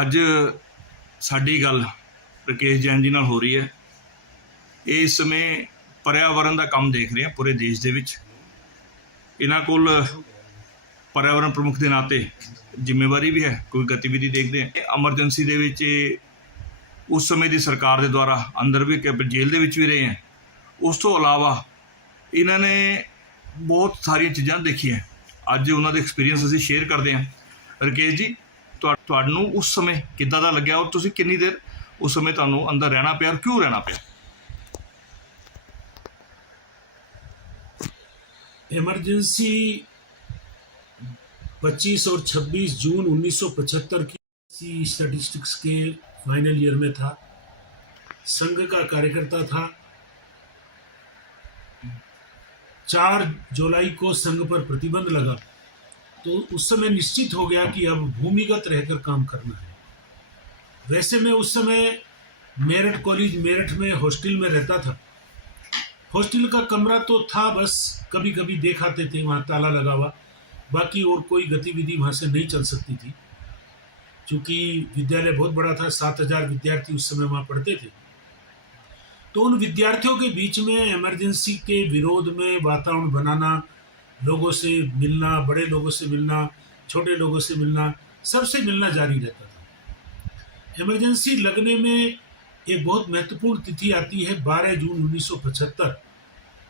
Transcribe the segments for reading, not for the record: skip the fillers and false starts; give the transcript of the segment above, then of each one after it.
ਅੱਜ ਸਾਡੀ ਗੱਲ ਰਕੇਸ਼ ਜੈਨ ਜੀ ਨਾਲ ਹੋ ਰਹੀ ਹੈ। ਇਹ ਇਸ ਸਮੇਂ पर्यावरण का काम देख रहे हैं पूरे देश ਦੇ ਵਿੱਚ। ਇਹਨਾਂ ਕੋਲ पर्यावरण प्रमुख के नाते जिम्मेवारी भी है, कोई गतिविधि देखते हैं। एमरजेंसी ਦੇ ਵਿੱਚ उस समय की सरकार के द्वारा अंदर भी जेल ਦੇ ਵਿੱਚ भी रहे हैं। उस तो अलावा इन्होंने बहुत सारिया चीज़ां देखियां। अज उन्होंने एक्सपीरियंस असीं शेयर करते हैं। रकेश जी, तुहानूं उस समय किद्दां दा लग्या और तुसीं कितनी देर उस समय तुहानूं अंदर रहना पिया और क्यों रहना पिया? इमरजेंसी 25 और 26 जून 1975 की स्टैटिस्टिक्स के फाइनल ईयर में था। संघ का कार्यकर्ता था। 4 जुलाई को संघ पर प्रतिबंध लगा तो उस समय निश्चित हो गया कि अब भूमिगत रहकर काम करना है। वैसे मैं उस समय मेरठ कॉलेज मेरठ में हॉस्टल में रहता था। हॉस्टल का कमरा तो था, बस कभी कभी देख आते थे, वहाँ ताला लगा हुआ। बाकी और कोई गतिविधि वहाँ से नहीं चल सकती थी, क्योंकि विद्यालय बहुत बड़ा था। 7000 विद्यार्थी उस समय वहाँ पढ़ते थे। तो उन विद्यार्थियों के बीच में इमरजेंसी के विरोध में वातावरण बनाना, लोगों से मिलना, बड़े लोगों से मिलना, छोटे लोगों से मिलना, सबसे मिलना जारी रहता था। इमरजेंसी लगने में एक बहुत महत्वपूर्ण तिथि आती है 12 जून 1975।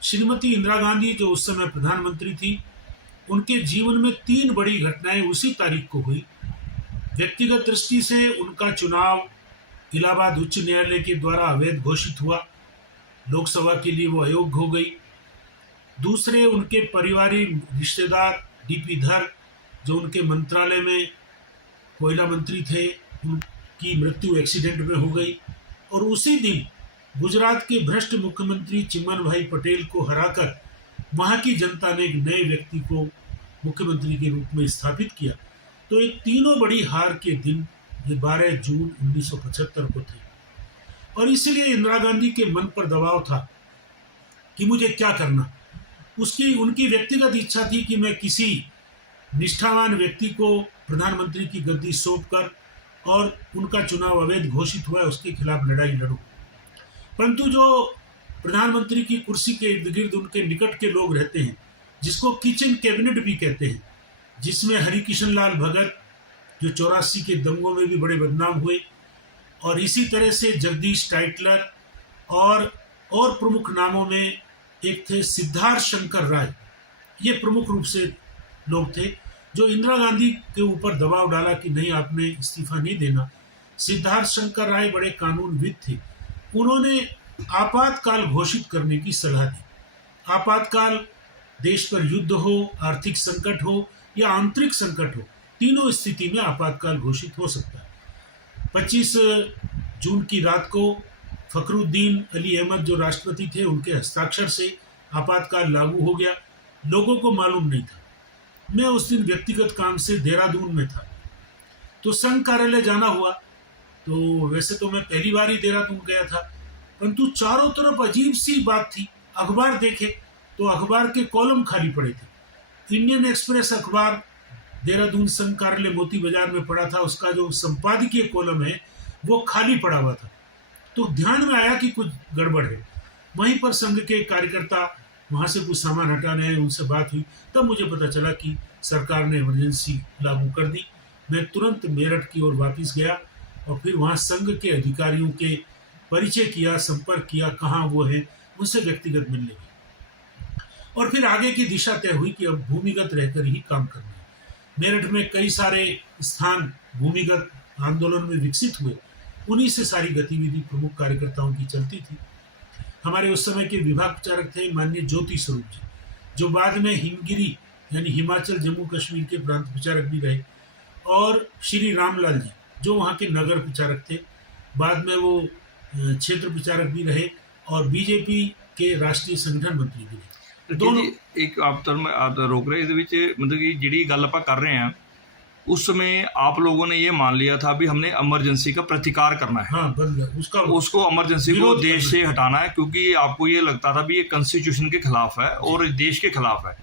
श्रीमती इंदिरा गांधी जो उस समय प्रधानमंत्री थी, उनके जीवन में 3 बड़ी घटनाएं उसी तारीख को हुई। व्यक्तिगत दृष्टि से उनका चुनाव इलाहाबाद उच्च न्यायालय के द्वारा अवैध घोषित हुआ, लोकसभा के लिए वो अयोग्य हो गई। दूसरे, उनके पारिवारिक रिश्तेदार डीपी धर जो उनके मंत्रालय में कोयला मंत्री थे, उनकी मृत्यु एक्सीडेंट में हो गई। और उसी दिन गुजरात के भ्रष्ट मुख्यमंत्री चिमन भाई पटेल को हराकर वहाँ की जनता ने एक नए व्यक्ति को मुख्यमंत्री के रूप में स्थापित किया। तो ये तीनों बड़ी हार के दिन ये 12 जून 1975 को थे। और इसलिए इंदिरा गांधी के मन पर दबाव था कि मुझे क्या करना। उनकी व्यक्तिगत इच्छा थी कि मैं किसी निष्ठावान व्यक्ति को प्रधानमंत्री की गद्दी सौंप कर और उनका चुनाव अवैध घोषित हुआ है उसके खिलाफ लड़ाई लड़ूं। परंतु जो प्रधानमंत्री की कुर्सी के इर्द गिर्द उनके निकट के लोग रहते हैं, जिसको किचन कैबिनेट भी कहते हैं, जिसमें हरिकिशन लाल भगत जो 84 के दंगों में भी बड़े बदनाम हुए, और इसी तरह से जगदीश टाइटलर और प्रमुख नामों में एक थे सिद्धार्थ शंकर राय। ये प्रमुख रूप से लोग थे जो इंदिरा गांधी के ऊपर दबाव डाला कि नहीं, आपने इस्तीफा नहीं देना। सिद्धार्थ शंकर राय बड़े कानूनविद थे। उन्होंने आपातकाल घोषित करने की सलाह दी। आपातकाल देश पर युद्ध हो, आर्थिक संकट हो या आंतरिक संकट हो, तीनों स्थिति में आपातकाल घोषित हो सकता है। 25 जून की रात को फखरुद्दीन अली अहमद जो राष्ट्रपति थे, उनके हस्ताक्षर से आपातकाल लागू हो गया। लोगों को मालूम नहीं था। मैं उस दिन व्यक्तिगत काम से देहरादून में था, तो संघ कार्यालय जाना हुआ। तो वैसे तो मैं पहली बार ही देहरादून गया था, परंतु चारों तरफ अजीब सी बात थी। अखबार देखे तो अखबार के कॉलम खाली पड़े थे। इंडियन एक्सप्रेस अखबार देहरादून संघ कार्यालय मोती बाजार में पड़ा था, उसका जो संपादकीय कॉलम है वो खाली पड़ा हुआ था। तो ध्यान में आया कि कुछ गड़बड़ है। वहीं पर संघ के कार्यकर्ता वहाँ से कुछ सामान हटाने आए, उनसे बात हुई, तब मुझे पता चला कि सरकार ने इमरजेंसी लागू कर दी। मैं तुरंत मेरठ की ओर वापस गया और फिर वहाँ संघ के अधिकारियों के परिचय किया, संपर्क किया, कहाँ वो है, उनसे व्यक्तिगत मिलने गया। और फिर आगे की दिशा तय हुई कि अब भूमिगत रहकर ही काम करना है। मेरठ में कई सारे स्थान भूमिगत आंदोलन में विकसित हुए, उन्हीं से सारी गतिविधि प्रमुख कार्यकर्ताओं की चलती थी। हमारे उस समय के विभाग प्रचारक थे माननीय ज्योति स्वरूप जी, जो बाद में हिमगिरी यानी हिमाचल जम्मू कश्मीर के प्रांत प्रचारक भी रहे, और श्री रामलाल जी जो वहाँ के नगर प्रचारक थे। बाद में वो क्षेत्र प्रचारक भी रहे और बीजेपी के राष्ट्रीय संगठन मंत्री भी रहे। दोनों एक आप रोक रहे मतलब कि जिहड़ी गल आपां कर रहे हैं, उस समय आप लोगों ने ये मान लिया था भी हमने इमरजेंसी का प्रतिकार करना है। हाँ, उसको इमरजेंसी को देश से हटाना है, क्योंकि आपको ये लगता था भी ये कॉन्स्टिट्यूशन के खिलाफ है और देश के खिलाफ है।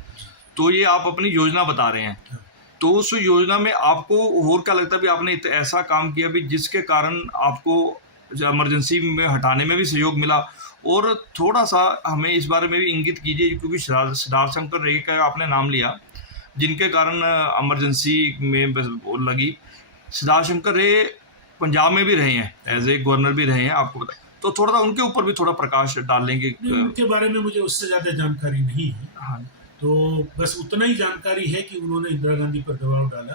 तो ये आप अपनी योजना बता रहे हैं। तो उस योजना में आपको और क्या लगता है भी आपने ऐसा काम किया भी जिसके कारण आपको इमरजेंसी में हटाने में भी सहयोग मिला? और थोड़ा सा हमें इस बारे में भी इंगित कीजिए, क्योंकि सिद्धार्थ शंकर रे का आपने नाम लिया जिनके कारण इमरजेंसी में वो लगी। सिद्धार्थ शंकर रे पंजाब में भी रहे हैं, एज ए गवर्नर भी रहे हैं, आपको बताएं, तो थोड़ा सा उनके ऊपर भी थोड़ा प्रकाश डालेंगे। उनके बारे में मुझे उससे ज़्यादा जानकारी नहीं है। हाँ, तो बस उतना ही जानकारी है कि उन्होंने इंदिरा गांधी पर दबाव डाला।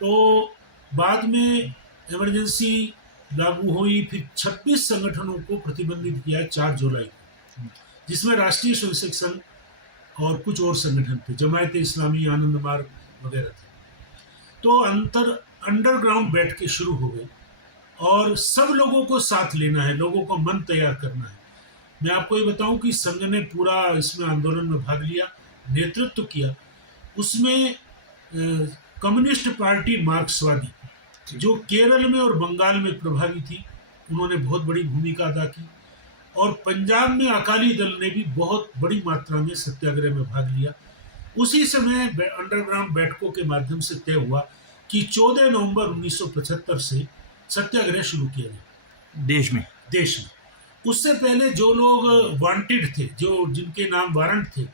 तो बाद में इमरजेंसी लागू हुई, फिर 26 संगठनों को प्रतिबंधित किया 4 जुलाई को, जिसमें राष्ट्रीय स्वयंसेवक संघ और कुछ और संगठन थे, जमायत इस्लामी, आनंद मार्ग वगैरह थे। तो अंडरग्राउंड बैठ के शुरू हो गए और सब लोगों को साथ लेना है, लोगों को मन तैयार करना है। मैं आपको ये बताऊं कि संघ ने पूरा इसमें आंदोलन में भाग लिया, नेतृत्व किया। उसमें कम्युनिस्ट पार्टी मार्क्सवादी जो केरल में और बंगाल में प्रभावी थी, उन्होंने बहुत बड़ी भूमिका अदा की। और पंजाब में अकाली दल ने भी बहुत बड़ी मात्रा में सत्याग्रह में भाग लिया। उसी समय अंडरग्राउंड बैठकों के माध्यम से तय हुआ कि 14 नवंबर 1975 से सत्याग्रह शुरू किया गया देश में। उससे पहले जो लोग वांटेड थे, जो जिनके नाम वारंट थे,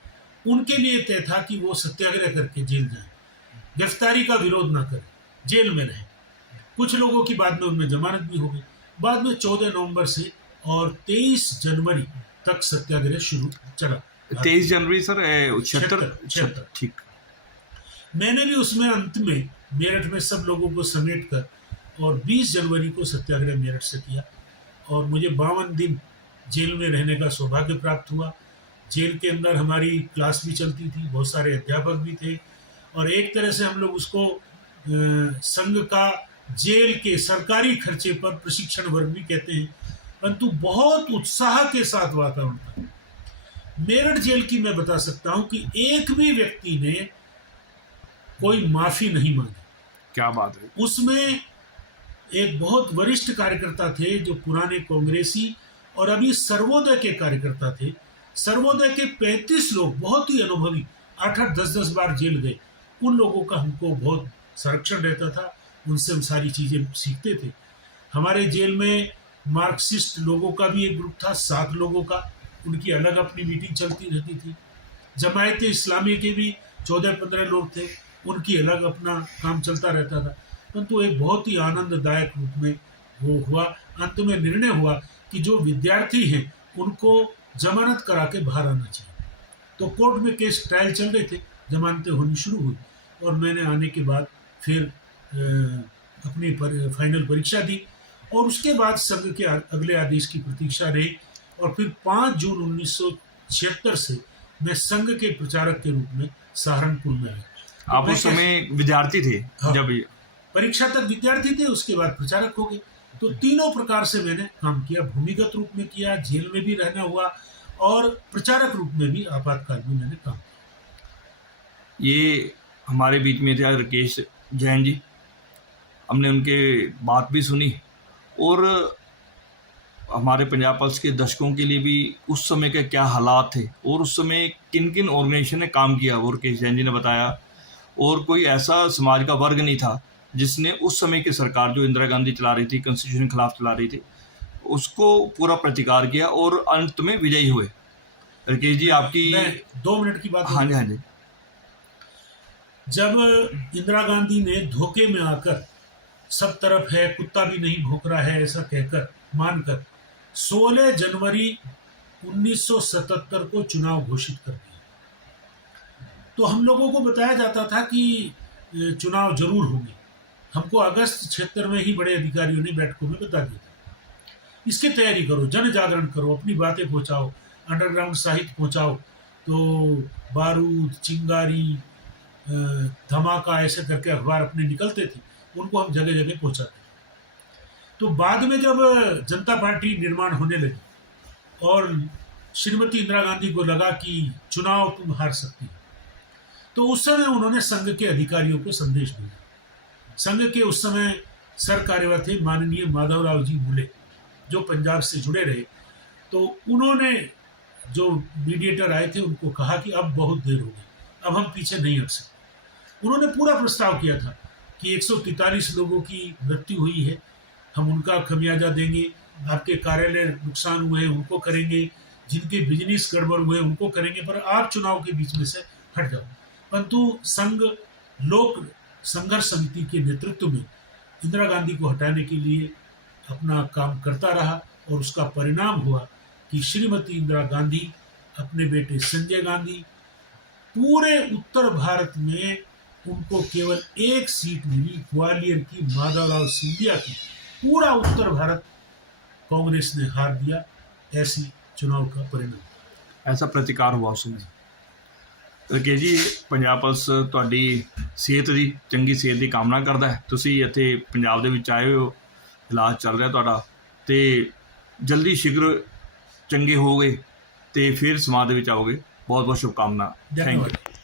उनके लिए तय था कि वो सत्याग्रह करके जेल जाएं, गिरफ्तारी का विरोध ना करें, जेल में रहें। कुछ लोगों की बाद में उनमें जमानत भी हो गई। बाद में 14 नवंबर से और 23 जनवरी तक सत्याग्रह शुरू चला। 23 जनवरी सर 76 ठीक। मैंने भी उसमें अंत में मेरठ में सब लोगों को समेट कर और 20 जनवरी को सत्याग्रह मेरठ से किया और मुझे 52 दिन जेल में रहने का सौभाग्य प्राप्त हुआ। जेल के अंदर हमारी क्लास भी चलती थी, बहुत सारे अध्यापक भी थे और एक तरह से हम लोग उसको संघ का जेल के सरकारी खर्चे पर प्रशिक्षण वर्ग भी कहते हैं, परंतु बहुत उत्साह के साथ वातावरण था। मेरठ जेल की मैं बता सकता हूं कि एक भी व्यक्ति ने कोई माफी नहीं मांगी। क्या बात है। उसमें एक बहुत वरिष्ठ कार्यकर्ता थे जो पुराने कांग्रेसी और अभी सर्वोदय के कार्यकर्ता थे। सर्वोदय के 35 लोग बहुत ही अनुभवी, 8-8, 10-10 बार जेल गए। उन लोगों का हमको बहुत संरक्षण रहता था, उनसे हम सारी चीज़ें सीखते थे। हमारे जेल में मार्क्सिस्ट लोगों का भी एक ग्रुप था, 7 लोगों का, उनकी अलग अपनी मीटिंग चलती रहती थी। जमायत इस्लामी के भी 14-15 लोग थे, उनकी अलग अपना काम चलता रहता था। परंतु एक बहुत ही आनंददायक रूप में वो हुआ। अंत में निर्णय हुआ कि जो विद्यार्थी हैं उनको जमानत करा के बाहर आना चाहिए। तो कोर्ट में केस ट्रायल चल रहे थे, जमानतें होनी शुरू हुई और मैंने आने के बाद फिर अपनी फाइनल परीक्षा दी और उसके बाद संघ के अगले आदेश की प्रतीक्षा रही और फिर 5 जून 1976 से मैं संघ के प्रचारक के रूप में सहारनपुर में आया। आप उस समय विद्यार्थी थे? हाँ, जब परीक्षा तक विद्यार्थी थे, उसके बाद प्रचारक हो गए। तो तीनों प्रकार से मैंने काम किया, भूमिगत रूप में किया, जेल में भी रहना हुआ और प्रचारक रूप में भी आपातकाल में मैंने काम किया। ये हमारे बीच में थे राकेश जैन जी, हमने उनके बात भी सुनी और हमारे पंजाब पल्स के दर्शकों के लिए भी उस समय के क्या हालात थे और उस समय किन किन ऑर्गेनाइजेशन ने काम किया वो राकेश जैन जी ने बताया। और कोई ऐसा समाज का वर्ग नहीं था जिसने उस समय की सरकार जो इंदिरा गांधी चला रही थी, कॉन्स्टिट्यूशन खिलाफ चला रही थी, उसको पूरा प्रतिकार किया और अंत में विजयी हुए। राकेश जी आपकी 2 मिनट की बात। हाँ जी, हाँ जी। जब इंदिरा गांधी ने धोखे में आकर सब तरफ है, कुत्ता भी नहीं भौंक रहा है ऐसा कहकर मानकर 16 जनवरी 1977 को चुनाव घोषित कर दिया, तो हम लोगों को बताया जाता था कि चुनाव जरूर होंगे। हमको अगस्त 76 में ही बड़े अधिकारियों ने बैठकों में बता दिया था, इसकी तैयारी करो, जन जागरण करो, अपनी बातें पहुंचाओ, अंडरग्राउंड साहित्य पहुंचाओ। तो बारूद, चिंगारी, धमाका ऐसे करके अखबार अपने निकलते थे, उनको हम जगह जगह पहुंचाते। तो बाद में जब जनता पार्टी निर्माण होने लगी और श्रीमती इंदिरा गांधी को लगा कि चुनाव तुम हार सकती हो, तो उस समय उन्होंने संघ के अधिकारियों को संदेश भेजा। संघ के उस समय सर कार्यवाह थे माननीय माधवराव जी मूले, जो पंजाब से जुड़े रहे। तो उन्होंने जो मीडिएटर आए थे उनको कहा कि अब बहुत देर हो गई, अब हम पीछे नहीं हट सकते। उन्होंने पूरा प्रस्ताव किया था कि 143 लोगों की मृत्यु हुई है, हम उनका खमियाजा देंगे, आपके कार्यालय नुकसान हुए हैं उनको करेंगे, जिनके बिजनेस गड़बड़ हुए उनको करेंगे, पर आप चुनाव के बीच में से हट जाओ। परंतु संघ लोक संघर्ष समिति के नेतृत्व में इंदिरा गांधी को हटाने के लिए अपना काम करता रहा और उसका परिणाम हुआ कि श्रीमती इंदिरा गांधी अपने बेटे संजय गांधी, पूरे उत्तर भारत में उनको केवल एक सीट मिली, ग्वालियर की माधवलाल सिंधिया की। पूरा उत्तर भारत कांग्रेस ने हार दिया। ऐसी चुनाव का परिणाम। ऐसा प्रतिकार हुआ ਉਸ ਸਮੇਂ। ਰਕੇਸ਼ ਜੀ, ਪੰਜਾਬ ਪੁਲਿਸ ਤੁਹਾਡੀ ਸਿਹਤ ਦੀ ਚੰਗੀ ਸਿਹਤ ਦੀ ਕਾਮਨਾ ਕਰਦਾ ਹੈ। ਤੁਸੀਂ ਇੱਥੇ ਪੰਜਾਬ ਦੇ ਵਿੱਚ ਆਏ ਹੋ, ਇਲਾਜ ਚੱਲ ਰਿਹਾ ਤੁਹਾਡਾ, ਤੇ ਜਲਦੀ ਸ਼ੀਘਰ ਚੰਗੇ ਹੋਗੇ ਤੇ ਫਿਰ ਸਮਾਜ ਦੇ ਵਿੱਚ ਆਓਗੇ। ਬਹੁਤ ਬਹੁਤ ਸ਼ੁਭਕਾਮਨਾ। Thank you.